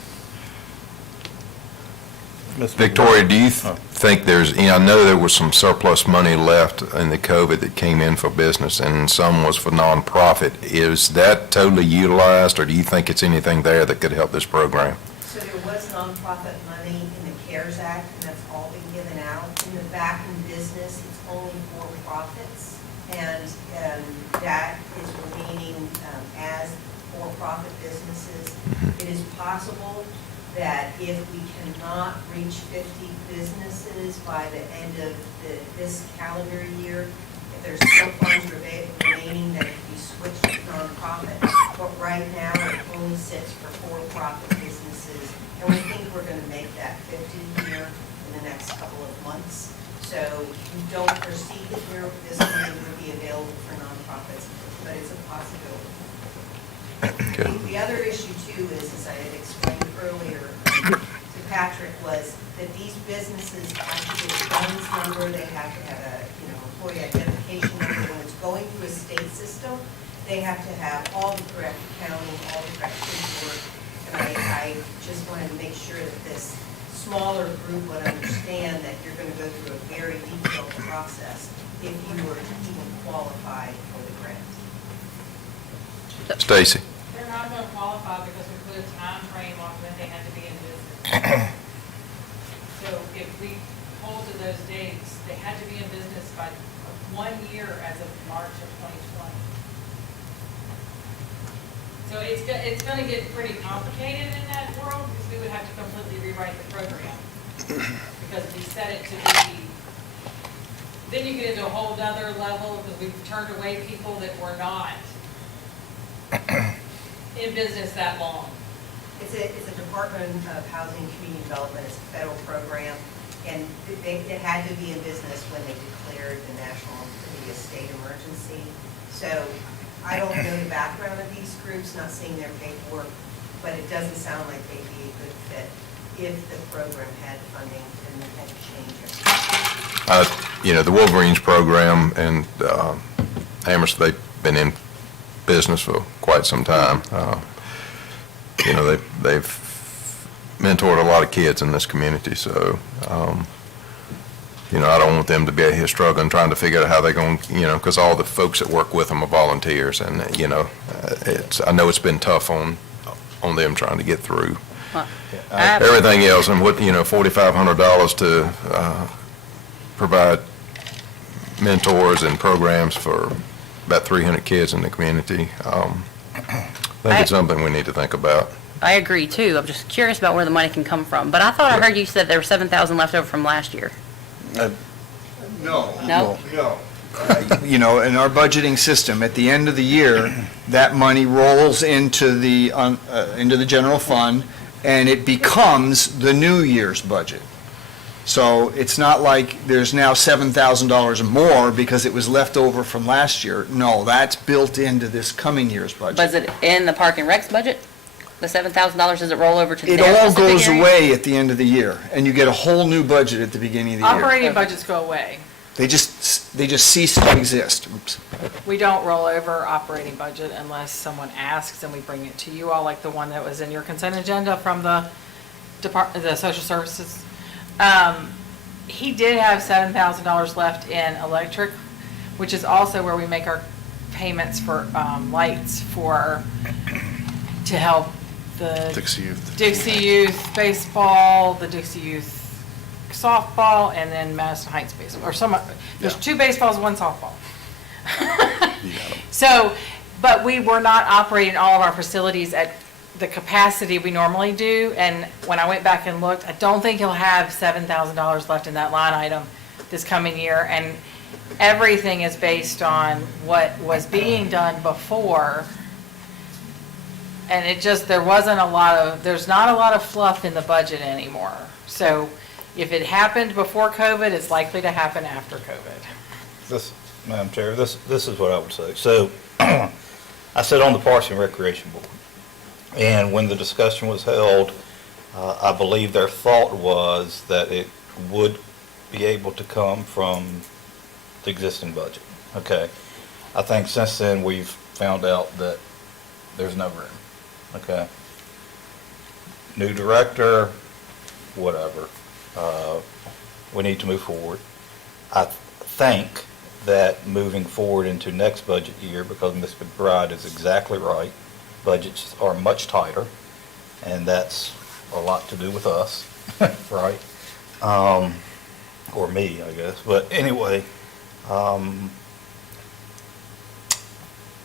Victoria, do you think I know there was some surplus money left in the COVID that came in for business and some was for nonprofit. Is that totally utilized, or do you think it's anything there that could help this program? So there was nonprofit money in the CARES Act, and that's all been given out. In the back in business, it's only for profits, and that is remaining as for-profit businesses. It is possible that if we cannot reach 50 businesses by the end of this calendar year, if there's still funds remaining, that it can be switched to nonprofit. But right now, it only sits for for-profit businesses, and we think we're going to make that 50 here in the next couple of months. So we don't foresee that this money would be available for nonprofits, but it's a possibility. Okay. The other issue too is, as I had explained earlier to Patrick, was that these businesses have to get a funds number, they have to have a, employee identification number, and when it's going through a state system, they have to have all the correct accounting, all the correct paperwork. And I just wanted to make sure that this smaller group would understand that you're going to go through a very detailed process if you were to even qualify for the grant. Stacy? They're not going to qualify because we put a time frame on when they had to be in business. So if we hold to those dates, they had to be in business by 1 year as of March of 2020. So it's going to get pretty complicated in that world because we would have to completely rewrite the program. Because we set it to be, then you get into a whole other level because we've turned away people that were not in business that long. It's a Department of Housing and Community Development. It's a federal program, and it had to be in business when they declared the national a state emergency. So I don't know the background of these groups, not seeing their paperwork, but it doesn't sound like they'd be a good fit if the program had funding and had to change it. The Wolverines program and Amherst, they've been in business for quite some time. They've mentored a lot of kids in this community, so, I don't want them to be out here struggling, trying to figure out how they're going, because all the folks that work with them are volunteers, and, I know it's been tough on them trying to get through everything else, and what, $4,500 to provide mentors and programs for about 300 kids in the community. I think it's something we need to think about. I agree, too. I'm just curious about where the money can come from. But I thought I heard you said there were 7,000 left over from last year. No. No? No. In our budgeting system, at the end of the year, that money rolls into the general fund, and it becomes the new year's budget. So it's not like there's now $7,000 more because it was left over from last year. No, that's built into this coming year's budget. Was it in the Park and Rec's budget? The $7,000, does it roll over to It their all specific goes area? away at the end of the year, and you get a whole new budget at the beginning of the year. Operating budgets go away. They just cease to exist. Oops. We don't roll over operating budget unless someone asks and we bring it to you all, like the one that was in your consent agenda from the social services. He did have $7,000 left in electric, which is also where we make our payments for lights to help the Dixie Youth baseball, the Dixie Youth softball, and then Madison Heights baseball, there's 2 baseballs, 1 softball. So, but we were not operating all of our facilities at the capacity we normally do, and when I went back and looked, I don't think he'll have $7,000 left in that line item this coming year, and everything is based on what was being done before, and there's not a lot of fluff in the budget anymore. So if it happened before COVID, it's likely to happen after COVID. Madam Chair, this is what I would say. So I sit on the Parks and Recreation Board, and when the discussion was held, I believe their thought was that it would be able to come from the existing budget. Okay. I think since then, we've found out that there's no room. Okay. New director, whatever. We need to move forward. I think that moving forward into next budget year, because Ms. McBride is exactly right, budgets are much tighter, and that's a lot to do with us, right? Or me, I guess. But anyway, I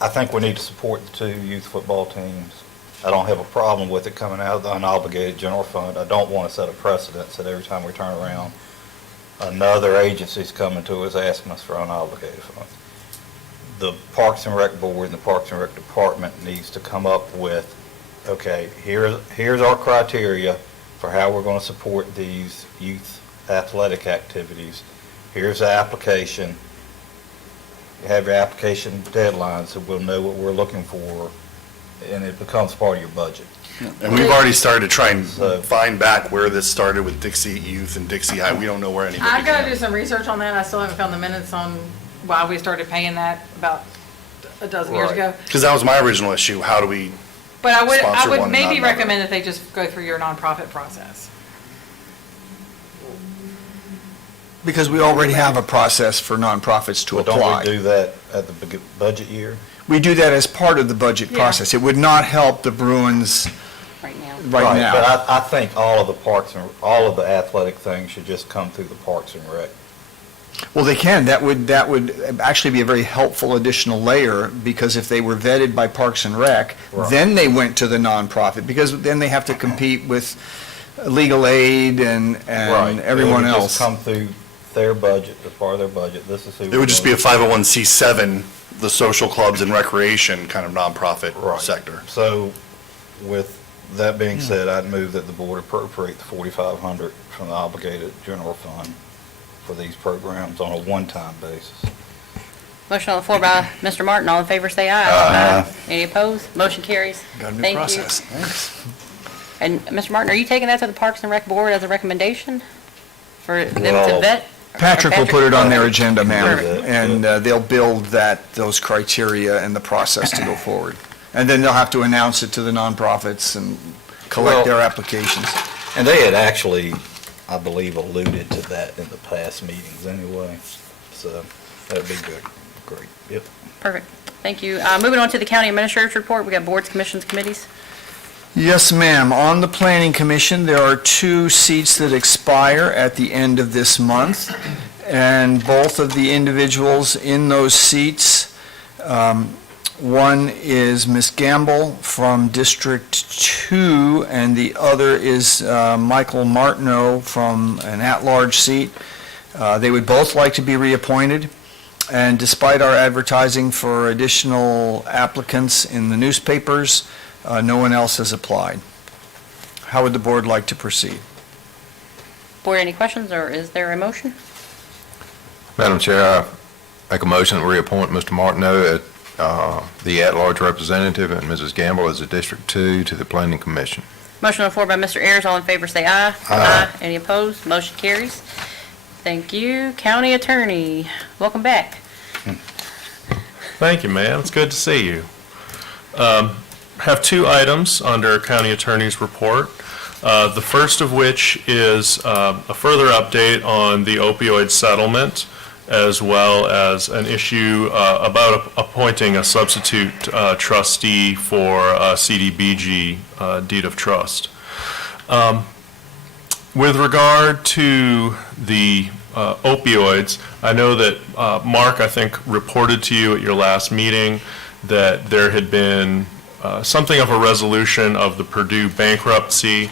think we need to support the 2 youth football teams. I don't have a problem with it coming out of the unobligated general fund. I don't want to set a precedent that every time we turn around, another agency's coming to us asking us for unobligated funds. The Parks and Rec Board and the Parks and Rec Department needs to come up with, okay, here's our criteria for how we're going to support these youth athletic activities. Here's the application. You have your application deadline, so we'll know what we're looking for, and it becomes part of your budget. And we've already started to try and find back where this started with Dixie Youth and Dixie High. We don't know where anybody I've got to do began. some research on that. I still haven't found the minutes on why we started paying that about a dozen years ago. Because that was my original issue. How do we But I sponsor would one and maybe not another? recommend that they just go through your nonprofit process. Because we already have a process for nonprofits to But apply. don't we do that at the budget year? We do that as part of the budget Yeah. process. It would not help the Bruins Right now. right now. But I think all of the parks and, all of the athletic things should just come through the Parks and Rec. Well, they can. That would actually be a very helpful additional layer, because if they were vetted by Parks and Rec, Right. then they went to the nonprofit, because then they have to compete with legal aid and everyone It would else. just come through their budget, as part of their budget. This is who. It would just be a 501c7, the social clubs and recreation kind of nonprofit Right. sector. So with that being said, I'd move that the board appropriate the $4,500 from the obligated general fund for these programs on a one-time basis. Motion on the floor by Mr. Martin. All in favor, say aye. Aye. Any opposed? Motion carries. Got a new Thank you. process. Thanks. And Mr. Martin, are you taking that to the Parks and Rec Board as a recommendation for them to Well, vet? Patrick will put it on their agenda, ma'am, Perfect. and they'll build those criteria and the process to go forward. And then they'll have to announce it to the nonprofits and collect Well- their applications. And they had actually, I believe, alluded to that in the past meetings anyway, so that'd be good, great, yep. Perfect. Thank you. Moving on to the county administrator's report, we got boards, commissions, committees. Yes, ma'am. On the Planning Commission, there are 2 seats that expire at the end of this month, and both of the individuals in those seats, one is Ms. Gamble from District 2, and the other is Michael Martineau from an at-large seat. They would both like to be reappointed, and despite our advertising for additional applicants in the newspapers, no one else has applied. How would the board like to proceed? Board, any questions, or is there a motion? Madam Chair, I make a motion to reappoint Mr. Martineau, the at-large representative, and Mrs. Gamble as a District 2 to the Planning Commission. Motion on the floor by Mr. Ayers. All in favor, say aye. Aye. Any opposed? Motion carries. Thank you. County Attorney, welcome back. Thank you, ma'am. It's good to see you. Have 2 items under County Attorney's report. The first of which is a further update on the opioid settlement, as well as an issue about appointing a substitute trustee for CDBG deed of trust. With regard to the opioids, I know that Mark, I think, reported to you at your last meeting that there had been something of a resolution of the Purdue bankruptcy,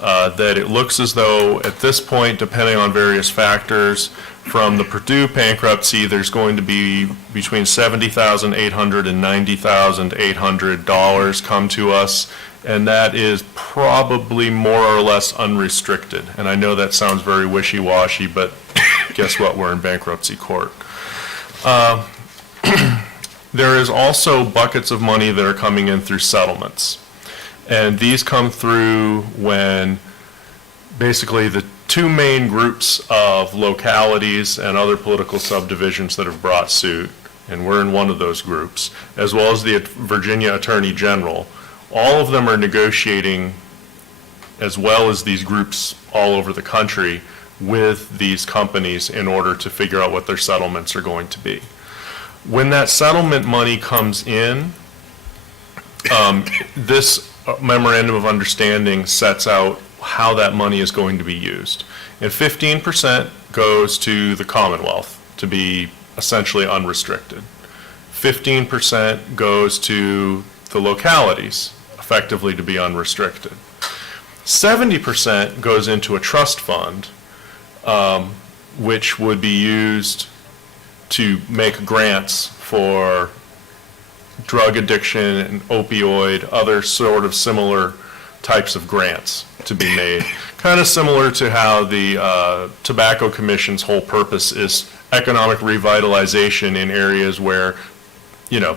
that it looks as though at this point, depending on various factors, from the Purdue bankruptcy, there's going to be between $70,800 and $90,800 come to us, and that is probably more or less unrestricted. And I know that sounds very wishy-washy, but guess what? We're in bankruptcy court. There is also buckets of money that are coming in through settlements. And these come through when basically the 2 main groups of localities and other political subdivisions that have brought suit, and we're in one of those groups, as well as the Virginia Attorney General, all of them are negotiating, as well as these groups all over the country, with these companies in order to figure out what their settlements are going to be. When that settlement money comes in, this memorandum of understanding sets out how that money is going to be used. And 15% goes to the Commonwealth to be essentially unrestricted. 15% goes to the localities, effectively to be unrestricted. 70% goes into a trust fund, which would be used to make grants for drug addiction and opioid, other sort of similar types of grants to be made. Kind of similar to how the Tobacco Commission's whole purpose is economic revitalization in areas where, you know,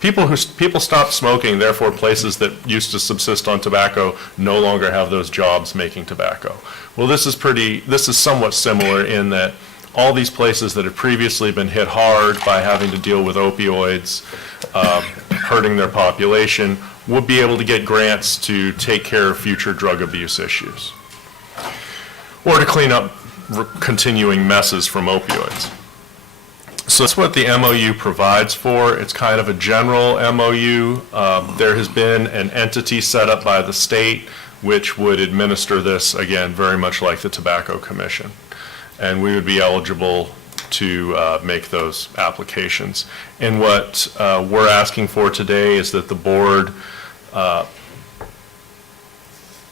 people stop smoking, therefore places that used to subsist on tobacco no longer have those jobs making tobacco. Well, this is somewhat similar in that all these places that have previously been hit hard by having to deal with opioids, hurting their population, would be able to get grants to take care of future drug abuse issues, or to clean up continuing messes from opioids. So that's what the MOU provides for. It's kind of a general MOU. There has been an entity set up by the state which would administer this, again, very much like the Tobacco Commission. And we would be eligible to make those applications. And what we're asking for today is that the board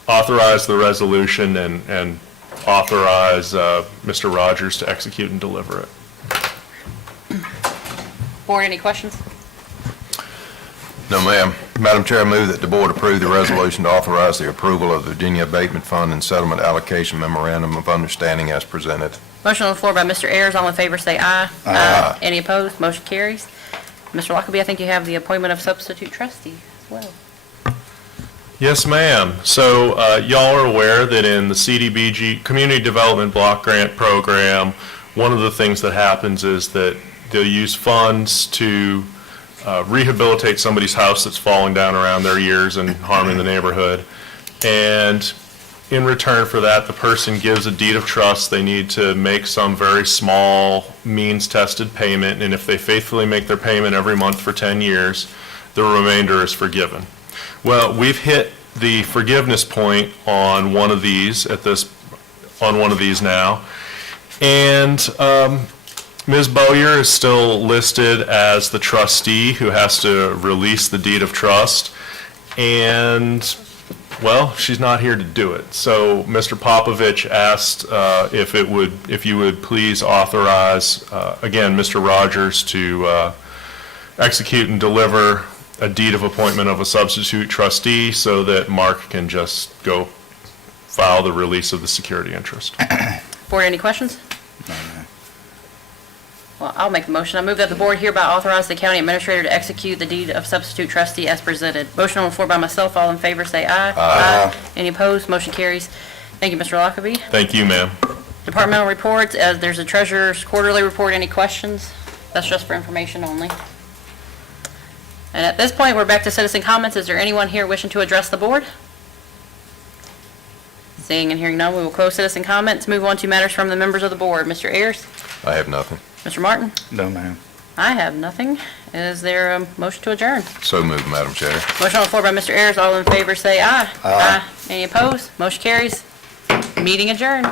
authorize the resolution and authorize Mr. Rogers to execute and deliver it. Board, any questions? No, ma'am. Madam Chair, I move that the board approve the resolution to authorize the approval of the Virginia Abatement Fund and Settlement Allocation Memorandum of Understanding as presented. Motion on the floor by Mr. Ayers. All in favor, say aye. Aye. Any opposed? Motion carries. Mr. Lockaby, I think you have the appointment of substitute trustee as well. Yes, ma'am. So y'all are aware that in the CDBG, Community Development Block Grant Program, one of the things that happens is that they'll use funds to rehabilitate somebody's house that's falling down around their ears and harming the neighborhood. And in return for that, the person gives a deed of trust. They need to make some very small means-tested payment, and if they faithfully make their payment every month for 10 years, the remainder is forgiven. Well, we've hit the forgiveness point on one of these now, and Ms. Bowyer is still listed as the trustee who has to release the deed of trust, and, well, she's not here to do it. So Mr. Popovich asked if you would please authorize, again, Mr. Rogers to execute and deliver a deed of appointment of a substitute trustee so that Mark can just go file the release of the security interest. Board, any questions? Well, I'll make the motion. I move that the board hereby authorize the county administrator to execute the deed of substitute trustee as presented. Motion on the floor by myself. All in favor, say aye. Aye. Any opposed? Motion carries. Thank you, Mr. Lockaby. Thank you, ma'am. Departmental reports, as there's a treasurer's quarterly report. Any questions? That's just for information only. And at this point, we're back to citizen comments. Is there anyone here wishing to address the board? Seeing and hearing none, we will close citizen comments. Move on to matters from the members of the board. Mr. Ayers? I have nothing. Mr. Martin? No, ma'am. I have nothing. Is there a motion to adjourn? So moved, Madam Chair. Motion on the floor by Mr. Ayers. All in favor, say aye. Aye. Any opposed? Motion carries. Meeting adjourned.